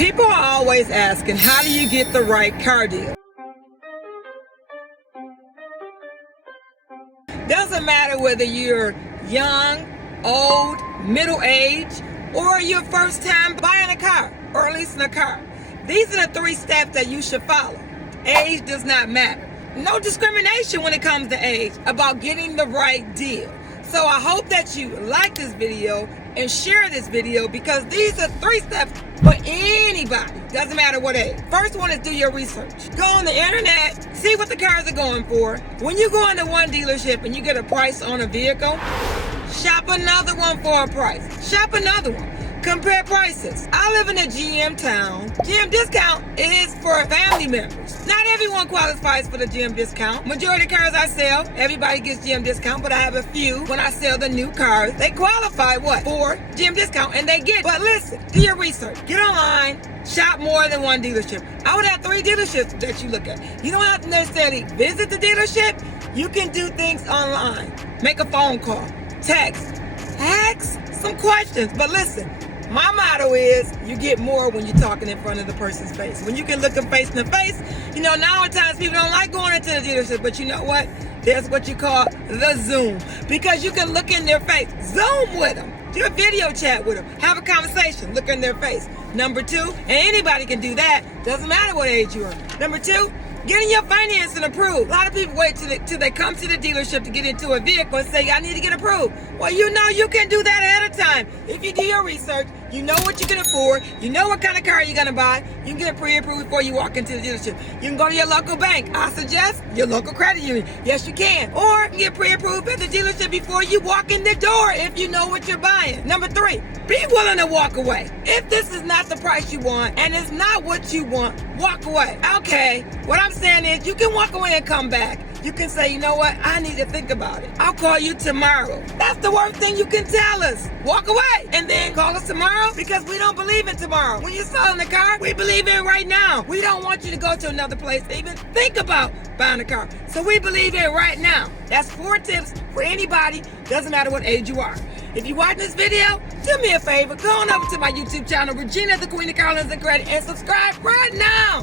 People are always asking, how do you get the right car deal? Doesn't matter whether you're young, old, middle-aged, or your first time buying a car or leasing a car. These are the 3 steps that you should follow. Age does not matter. No discrimination when it comes to age about getting the right deal. So I hope that you like this video and share this video, because these are 3 steps for anybody. Doesn't matter what age. First one is do your research. Go on the internet, see what the cars are going for. When you go into one dealership and you get a price on a vehicle, shop another one for a price. Shop another one. Compare prices. I live in a GM town. GM discount is for family members. Not everyone qualifies for the GM discount. Majority of cars I sell, everybody gets GM discount, but I have a few when I sell the new cars. They qualify for GM discount, and they get. But listen, do your research. Get online. Shop more than one dealership. I would have 3 dealerships that you look at. You don't have to necessarily visit the dealership. You can do things online. Make a phone call. Text. Ask some questions. But listen, my motto is you get more when you're talking in front of the person's face. When you can look them face to face. You know, nowadays people don't like going into the dealership, but you know what? There's what you call the Zoom. Because you can look in their face. Zoom with them. Do a video chat with them. Have a conversation. Look in their face. Number 2, and anybody can do that. Doesn't matter what age you are. Number 2, getting your financing approved. A lot of people wait till they come to the dealership to get into a vehicle and say, I need to get approved. Well, you know you can do that ahead of time. If you do your research, you know what you can afford. You know what kind of car you're going to buy. You can get it pre-approved before you walk into the dealership. You can go to your local bank. I suggest your local credit union. Yes, you can. Or you can get pre-approved at the dealership before you walk in the door if you know what you're buying. Number 3, be willing to walk away. If this is not the price you want and it's not what you want, walk away. Okay, what I'm saying is you can walk away and come back. You can say, you know what, I need to think about it. I'll call you tomorrow. That's the worst thing you can tell us. Walk away and then call us tomorrow, because we don't believe in tomorrow. When you're selling the car, we believe in right now. We don't want you to go to another place to even think about buying a car. So we believe in right now. That's 4 tips for anybody. Doesn't matter what age you are. If you're watching this video, do me a favor. Go on over to my YouTube channel, Regina, the Queen of Car Loans and Credit, and subscribe right now.